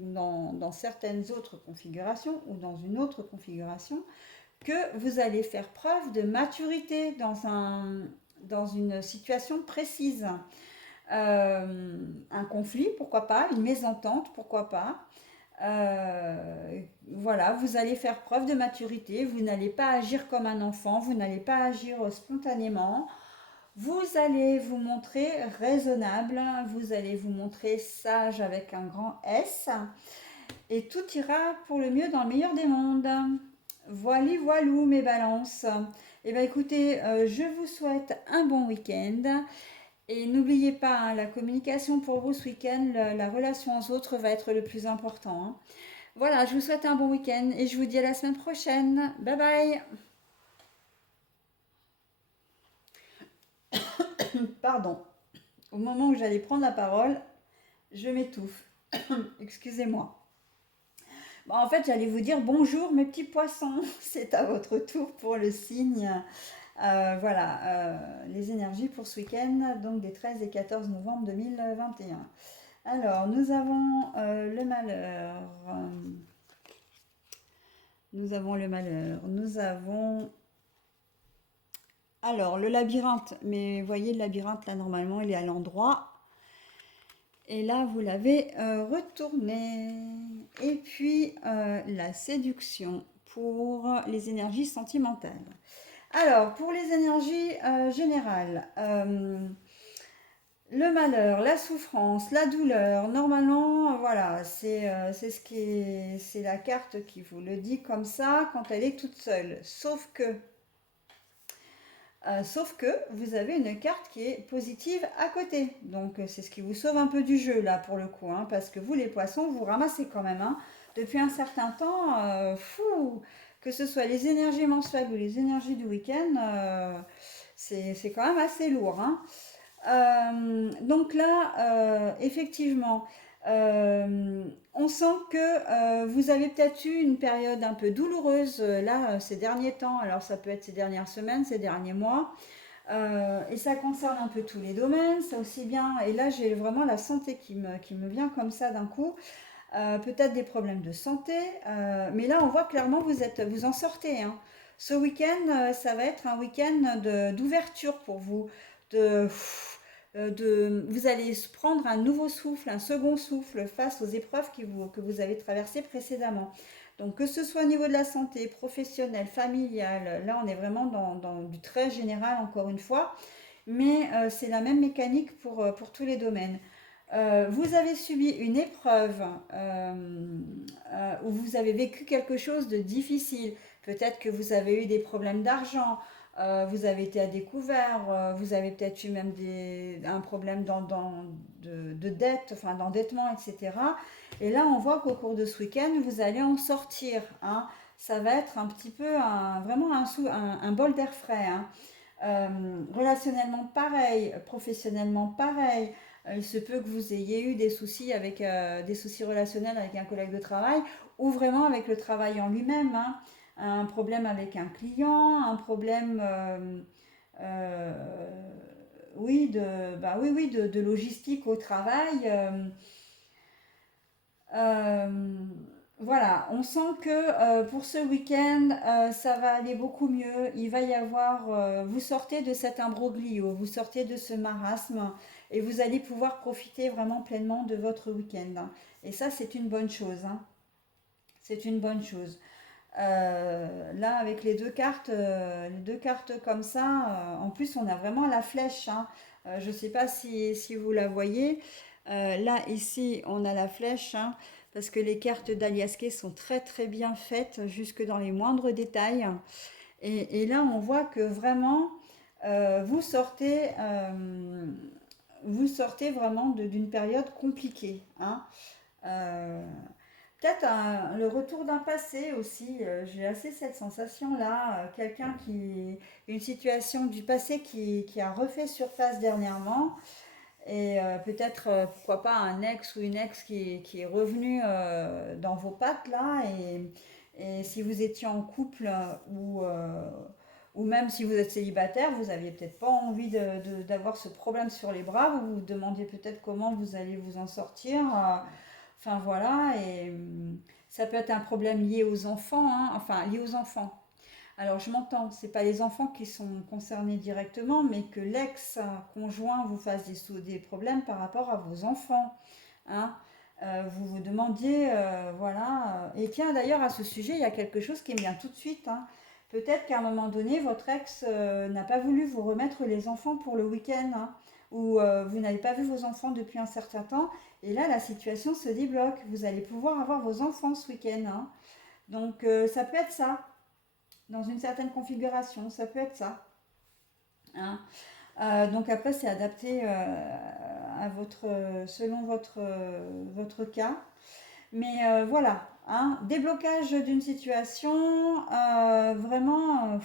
autres configurations ou dans une autre configuration que vous allez faire preuve de maturité dans une situation précise. Un conflit, pourquoi pas, une mésentente, pourquoi pas. Voilà, vous allez faire preuve de maturité, vous n'allez pas agir comme un enfant, vous n'allez pas agir spontanément, Vous allez vous montrer raisonnable, vous allez vous montrer sage avec un grand S, et tout ira pour le mieux dans le meilleur des mondes. Voilà, voilou mes balances. Eh bien écoutez, je vous souhaite un bon week-end. Et n'oubliez pas, hein, la communication pour vous ce week-end, la relation aux autres va être le plus important, hein. Voilà, je vous souhaite un bon week-end et je vous dis à la semaine prochaine. Bye bye. Pardon, au moment où j'allais prendre la parole, je m'étouffe. Excusez-moi. Bon, en fait, j'allais vous dire bonjour mes petits poissons. C'est à votre tour pour le signe. Voilà, les énergies pour ce week-end, donc des 13 et 14 novembre 2021. Alors, nous avons le malheur. Nous avons le malheur. Nous avons... Alors, le labyrinthe. Mais vous voyez, le labyrinthe, là, normalement, il est à l'endroit. Et là, vous l'avez retourné. Et puis, la séduction pour les énergies sentimentales. Alors, pour les énergies générales, le malheur, la souffrance, la douleur, normalement, voilà, c'est la carte qui vous le dit comme ça quand elle est toute seule. Sauf que vous avez une carte qui est positive à côté. Donc c'est ce qui vous sauve un peu du jeu là pour le coup, hein, parce que vous les poissons, vous ramassez quand même, hein, depuis un certain temps, que ce soit les énergies mensuelles ou les énergies du week-end, c'est quand même assez lourd, hein. Donc là, effectivement, on sent que vous avez peut-être eu une période un peu douloureuse là ces derniers temps. Alors ça peut être ces dernières semaines, ces derniers mois. Et ça concerne un peu tous les domaines, ça aussi bien. Et là, j'ai vraiment la santé qui me vient comme ça d'un coup. Peut-être des problèmes de santé, mais là, on voit clairement vous en sortez, hein. Ce week-end, ça va être un week-end d'ouverture pour vous. De, vous allez prendre un nouveau souffle, un second souffle face aux épreuves que vous avez traversées précédemment. Donc que ce soit au niveau de la santé, professionnelle, familiale, là on est vraiment dans du très général encore une fois, mais c'est la même mécanique pour tous les domaines. Vous avez subi une épreuve où vous avez vécu quelque chose de difficile. Peut-être que vous avez eu des problèmes d'argent, vous avez été à découvert, vous avez peut-être eu même un problème de dette, enfin d'endettement, etc. Et là, on voit qu'au cours de ce week-end, vous allez en sortir, hein. Ça va être un petit peu vraiment un bol d'air frais, hein. Relationnellement pareil, professionnellement pareil. Il se peut que vous ayez eu des soucis avec des soucis relationnels avec un collègue de travail ou vraiment avec le travail en lui-même, hein. Un problème avec un client, un problème euh, oui, de logistique au travail. Euh, voilà, on sent que pour ce week-end, ça va aller beaucoup mieux. Il va y avoir, vous sortez de cet imbroglio, vous sortez de ce marasme et vous allez pouvoir profiter vraiment pleinement de votre week-end, hein. Et ça, c'est une bonne chose, hein. C'est une bonne chose. Là, avec les deux cartes comme ça, en plus, on a vraiment la flèche, hein. Je ne sais pas si vous la voyez. Là, ici, on a la flèche, hein, parce que les cartes d'Aliasqué sont très très bien faites, jusque dans les moindres détails. Et là, on voit que vraiment, euh, vous sortez, euh, vous sortez vraiment d'une période compliquée, hein. Euh, Peut-être le retour d'un passé aussi. J'ai assez cette sensation-là. Une situation du passé qui a refait surface dernièrement. Et peut-être, pourquoi pas, un ex ou une ex qui est revenu dans vos pattes là. Et si vous étiez en couple ou même si vous êtes célibataire, vous n'aviez peut-être pas envie d'avoir ce problème sur les bras. Vous vous demandiez peut-être comment vous allez vous en sortir. Enfin voilà, et ça peut être un problème lié aux enfants, hein, enfin lié aux enfants. Alors je m'entends, c'est pas les enfants qui sont concernés directement, mais que l'ex-conjoint vous fasse des problèmes par rapport à vos enfants, hein. Vous vous demandiez, voilà. Et tiens, d'ailleurs, à ce sujet, il y a quelque chose qui me vient tout de suite, hein. Peut-être qu'à un moment donné, votre ex n'a pas voulu vous remettre les enfants pour le week-end, hein, ou vous n'avez pas vu vos enfants depuis un certain temps, et là, la situation se débloque. Vous allez pouvoir avoir vos enfants ce week-end, hein. Donc, ça peut être ça, dans une certaine configuration, ça peut être ça, hein. Donc après, c'est adapté à selon votre cas. Mais voilà, hein, déblocage d'une situation, vraiment,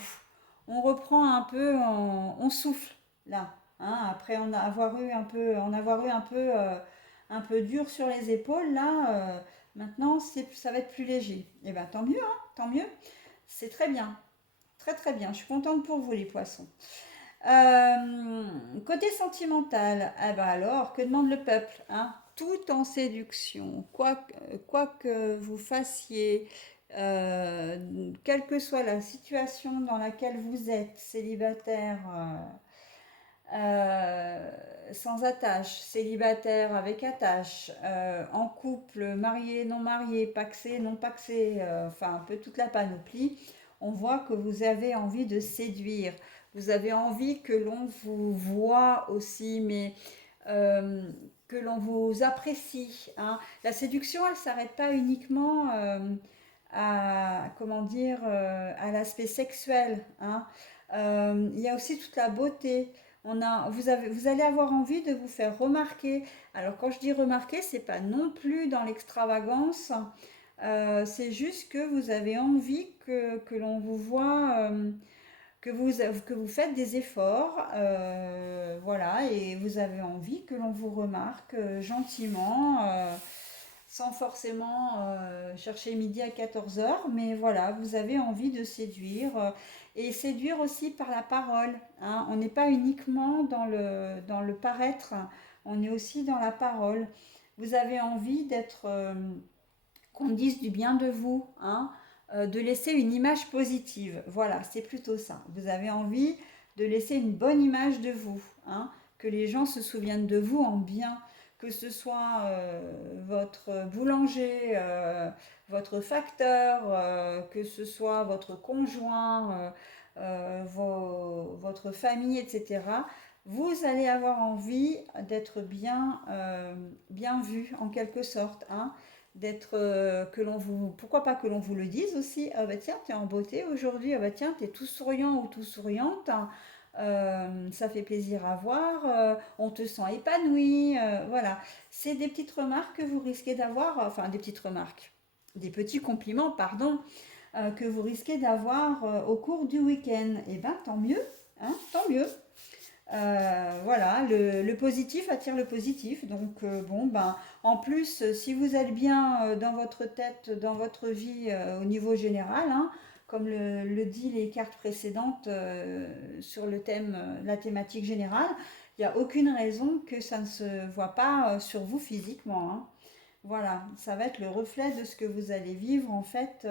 on reprend un peu, on souffle là, hein, après en avoir eu un peu dur sur les épaules là, maintenant ça va être plus léger. Et ben tant mieux, hein, tant mieux, c'est très bien, très très bien. Je suis contente pour vous les poissons. Côté sentimental, ah bah alors, que demande le peuple, hein? Tout en séduction, quoi que vous fassiez, quelle que soit la situation dans laquelle vous êtes, célibataire, sans attache, célibataire avec attache, en couple, marié, non marié, pacsé, non pacsé, enfin un peu toute la panoplie, on voit que vous avez envie de séduire. Vous avez envie que l'on vous voit aussi, mais euh, que l'on vous apprécie, hein. La séduction, elle ne s'arrête pas uniquement à, comment dire, à l'aspect sexuel, hein. Il y a aussi toute la beauté. Vous allez avoir envie de vous faire remarquer. Alors quand je dis remarquer, c'est pas non plus dans l'extravagance. C'est juste que vous avez envie que l'on vous voit, que vous faites des efforts, voilà, et vous avez envie que l'on vous remarque gentiment, sans forcément chercher midi à 14 heures, mais voilà, vous avez envie de séduire, et séduire aussi par la parole, hein. On n'est pas uniquement dans le paraître, on est aussi dans la parole. Vous avez envie d'être, qu'on dise du bien de vous, hein, de laisser une image positive. Voilà, c'est plutôt ça. Vous avez envie de laisser une bonne image de vous, hein, que les gens se souviennent de vous en bien, que ce soit votre boulanger, votre facteur, que ce soit votre conjoint, votre famille, etc. Vous allez avoir envie d'être bien, bien vu en quelque sorte, hein, d'être que l'on vous pourquoi pas que l'on vous le dise aussi, ah bah tiens t'es en beauté aujourd'hui, ah bah tiens t'es tout souriant ou tout souriante, hein. Ça fait plaisir à voir, on te sent épanoui, voilà, c'est des petites remarques que vous risquez d'avoir, enfin des petites remarques, des petits compliments pardon, que vous risquez d'avoir au cours du week-end. Et ben tant mieux, hein, tant mieux. Voilà, le positif attire le positif. Donc, bon, ben, en plus, si vous êtes bien dans votre tête, dans votre vie au niveau général, hein, comme le dit les cartes précédentes sur le thème, la thématique générale, il n'y a aucune raison que ça ne se voit pas sur vous physiquement, hein. Voilà, ça va être le reflet de ce que vous allez vivre en fait.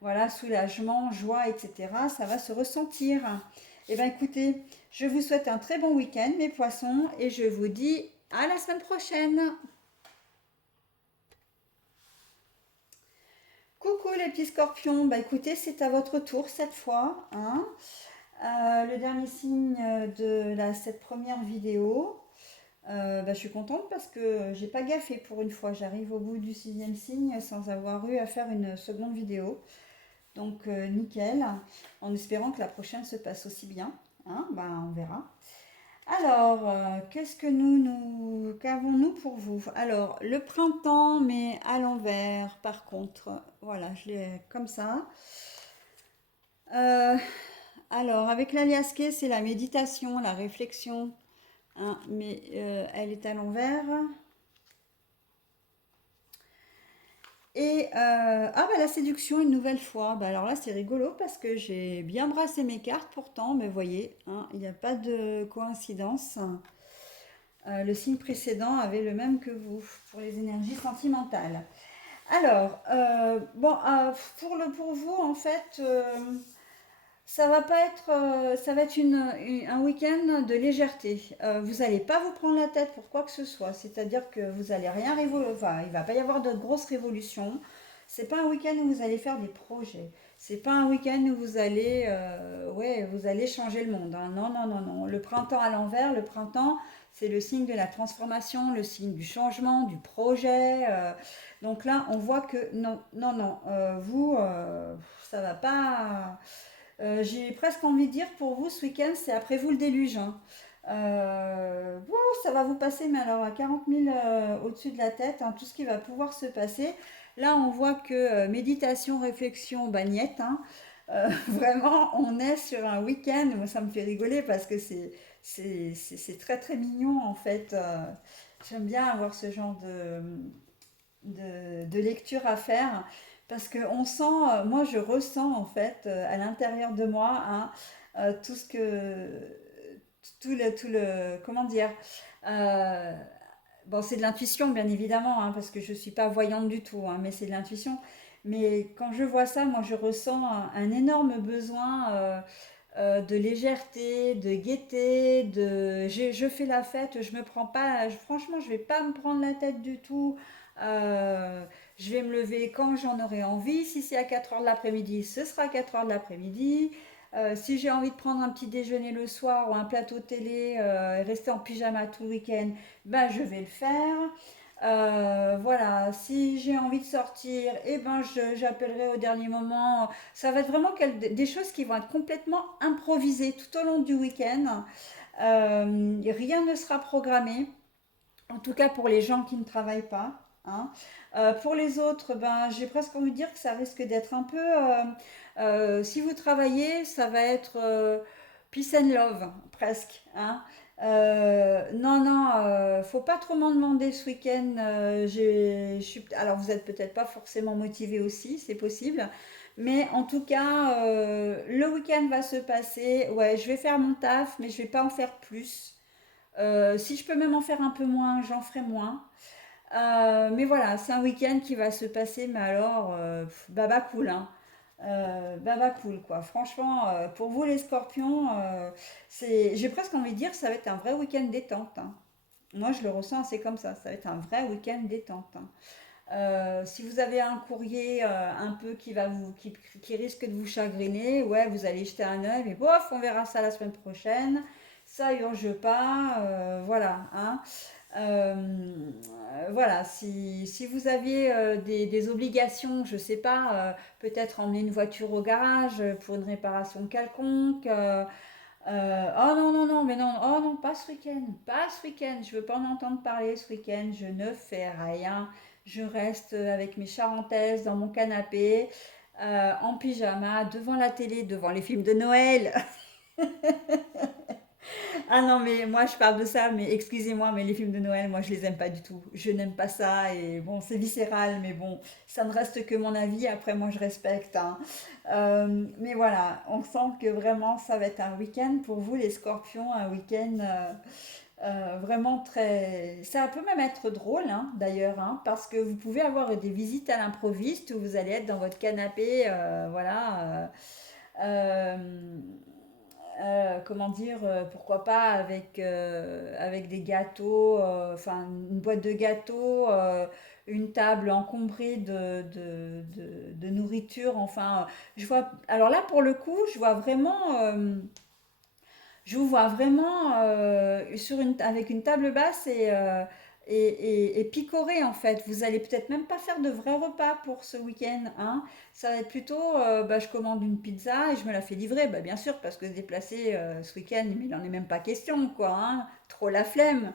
Voilà, soulagement, joie, etc. Ça va se ressentir. Eh bien, écoutez, je vous souhaite un très bon week-end, mes poissons, et je vous dis à la semaine prochaine. Coucou les petits scorpions, bah écoutez, c'est à votre tour cette fois, hein. Le dernier signe de cette première vidéo. Bah, je suis contente parce que j'ai pas gaffé pour une fois. J'arrive au bout du sixième signe sans avoir eu à faire une seconde vidéo. Donc nickel, en espérant que la prochaine se passe aussi bien, hein, ben, on verra. Alors, qu'est-ce que qu'avons-nous pour vous? Alors, le printemps, mais à l'envers, par contre. Voilà, je l'ai comme ça. Euh, alors, avec l'aliasqué, c'est la méditation, la réflexion, hein, mais elle est à l'envers. Et ah bah la séduction une nouvelle fois. Bah alors là c'est rigolo parce que j'ai bien brassé mes cartes pourtant, mais vous voyez, hein, il n'y a pas de coïncidence. Le signe précédent avait le même que vous pour les énergies sentimentales. Alors, bon, pour vous en fait, ça va pas être, ça va être un week-end de légèreté. Vous n'allez pas vous prendre la tête pour quoi que ce soit. C'est-à-dire que vous allez rien révoluer. Enfin, il va pas y avoir de grosses révolutions. C'est pas un week-end où vous allez faire des projets. C'est pas un week-end où vous allez, ouais, vous allez changer le monde, hein. Non, non, non, non. Le printemps à l'envers, le printemps, c'est le signe de la transformation, le signe du changement, du projet. Donc là, on voit que non, non, non, vous, ça va pas. J'ai presque envie de dire pour vous, ce week-end, c'est après vous le déluge, hein. Ça va vous passer, mais alors à 40 000 au-dessus de la tête, hein, tout ce qui va pouvoir se passer. Là, on voit que méditation, réflexion, bagnette, hein. Vraiment, on est sur un week-end. Moi, ça me fait rigoler parce que c'est très très mignon en fait. J'aime bien avoir ce genre de lecture à faire parce que on sent, moi je ressens en fait à l'intérieur de moi, hein, tout ce que, tout le, comment dire, euh, bon c'est de l'intuition bien évidemment, hein, parce que je suis pas voyante du tout, hein, mais c'est de l'intuition. Mais quand je vois ça, moi je ressens un énorme besoin de légèreté, de gaieté, je fais la fête, je me prends pas, franchement, je vais pas me prendre la tête du tout. Je vais me lever quand j'en aurai envie. Si c'est à 4 heures de l'après-midi, ce sera à 4 heures de l'après-midi. Si j'ai envie de prendre un petit déjeuner le soir ou un plateau télé et rester en pyjama tout le week-end, ben je vais le faire. Voilà, si j'ai envie de sortir, eh ben j'appellerai au dernier moment. Ça va être vraiment des choses qui vont être complètement improvisées tout au long du week-end. Rien ne sera programmé, en tout cas pour les gens qui ne travaillent pas, hein. Pour les autres, ben, j'ai presque envie de dire que ça risque d'être un peu... si vous travaillez, ça va être peace and love, presque, hein. Non, non, faut pas trop m'en demander ce week-end. Alors, vous êtes peut-être pas forcément motivé aussi, c'est possible. Mais en tout cas, le week-end va se passer. Ouais, je vais faire mon taf, mais je vais pas en faire plus. Si je peux même en faire un peu moins, j'en ferai moins. Mais voilà, c'est un week-end qui va se passer, mais alors, baba cool, hein. Baba cool, quoi. Franchement, pour vous les scorpions, j'ai presque envie de dire que ça va être un vrai week-end détente, hein. Moi, je le ressens assez comme ça va être un vrai week-end détente, hein. Si vous avez un courrier un peu qui risque de vous chagriner, ouais, vous allez jeter un œil, mais bof, on verra ça la semaine prochaine. Ça urge pas, voilà, hein. Voilà, si vous aviez des obligations, je sais pas, peut-être emmener une voiture au garage pour une réparation quelconque. Oh non, non, non, mais non, oh non, pas ce week-end, pas ce week-end, je veux pas en entendre parler ce week-end, je ne fais rien, je reste avec mes charentaises dans mon canapé, en pyjama, devant la télé, devant les films de Noël. Ah non, mais moi je parle de ça, mais excusez-moi, mais les films de Noël, moi je les aime pas du tout. Je n'aime pas ça et bon, c'est viscéral, mais bon, ça ne reste que mon avis. Après, moi je respecte, hein. Mais voilà, on sent que vraiment ça va être un week-end pour vous, les scorpions, un week-end vraiment très. Ça peut même être drôle, hein, d'ailleurs, hein, parce que vous pouvez avoir des visites à l'improviste où vous allez être dans votre canapé, voilà. Euh, comment dire, pourquoi pas avec des gâteaux, enfin une boîte de gâteaux, une table encombrée de nourriture, enfin, je vois, alors là pour le coup, je vous vois vraiment avec une table basse et picorer en fait. Vous allez peut-être même pas faire de vrais repas pour ce week-end, hein. Ça va être plutôt, bah, je commande une pizza et je me la fais livrer. Bah, bien sûr, parce que se déplacer ce week-end, mais il n'en est même pas question, quoi, hein. Trop la flemme.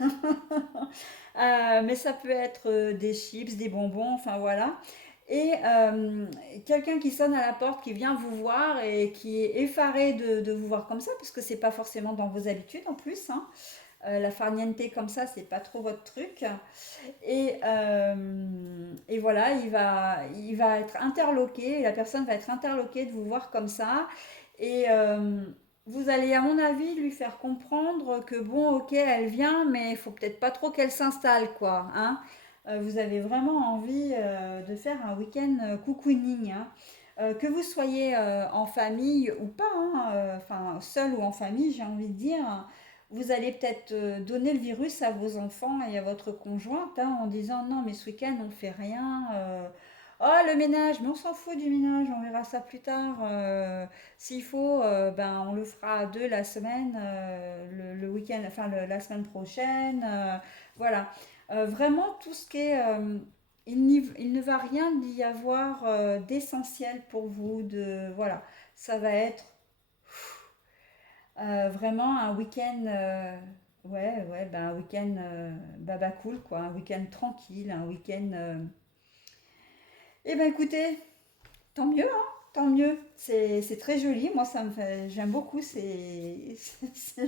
Mais ça peut être des chips, des bonbons, enfin voilà. Et quelqu'un qui sonne à la porte, qui vient vous voir et qui est effaré de vous voir comme ça, parce que c'est pas forcément dans vos habitudes en plus, hein. La farniente comme ça, c'est pas trop votre truc. Et voilà, il va être interloqué, la personne va être interloquée de vous voir comme ça. Et vous allez, à mon avis, lui faire comprendre que bon, ok, elle vient, mais il faut peut-être pas trop qu'elle s'installe, quoi, hein. Vous avez vraiment envie de faire un week-end cocooning, hein. Que vous soyez en famille ou pas, hein, enfin seul ou en famille, j'ai envie de dire, vous allez peut-être donner le virus à vos enfants et à votre conjointe, hein, en disant non, mais ce week-end on fait rien. Oh, le ménage, mais on s'en fout du ménage, on verra ça plus tard. S'il faut, ben, on le fera à deux la semaine, le week-end, enfin la semaine prochaine. Voilà. Vraiment, tout ce qui est... il ne va rien y avoir d'essentiel pour vous. Voilà. Ça va être vraiment un week-end... ouais, ben, un week-end baba cool, quoi. Un week-end tranquille, un week-end... Eh ben écoutez, tant mieux, hein, tant mieux. C'est très joli. Moi, ça me fait, j'aime beaucoup ces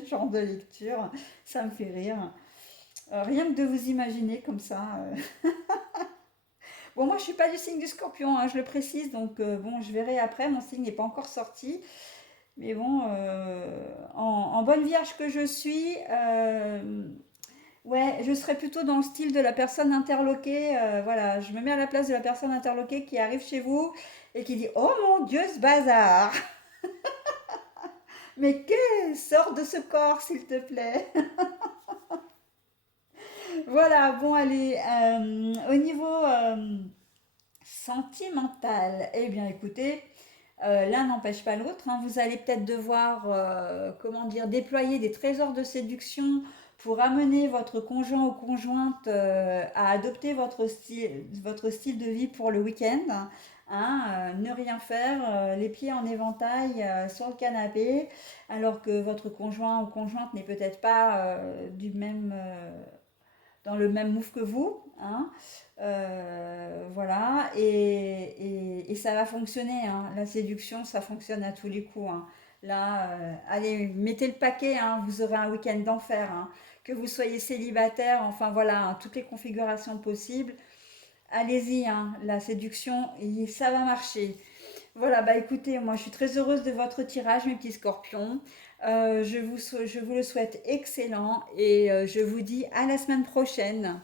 genres de lecture. Ça me fait rire. Rien que de vous imaginer comme ça. Bon, moi, je suis pas du signe du Scorpion, hein, je le précise. Donc, bon, je verrai après. Mon signe n'est pas encore sorti. Mais bon, en bonne vierge que je suis, ouais, je serais plutôt dans le style de la personne interloquée. Voilà, je me mets à la place de la personne interloquée qui arrive chez vous et qui dit: Oh mon Dieu, ce bazar! Mais qu'est, sors de ce corps, s'il te plaît. Voilà, bon, allez, au niveau sentimental, eh bien, écoutez, l'un n'empêche pas l'autre, hein. Vous allez peut-être devoir, comment dire, déployer des trésors de séduction pour amener votre conjoint ou conjointe à adopter votre style de vie pour le week-end. Hein, ne rien faire, les pieds en éventail sur le canapé, alors que votre conjoint ou conjointe n'est peut-être pas dans le même mood que vous. Hein. Voilà, et ça va fonctionner. Hein. La séduction, ça fonctionne à tous les coups. Hein. Là, allez, mettez le paquet, hein, vous aurez un week-end d'enfer. Hein. Que vous soyez célibataire, enfin voilà, hein, toutes les configurations possibles. Allez-y, hein, la séduction, ça va marcher. Voilà, bah écoutez, moi je suis très heureuse de votre tirage, mes petits scorpions. Je vous le souhaite excellent et je vous dis à la semaine prochaine.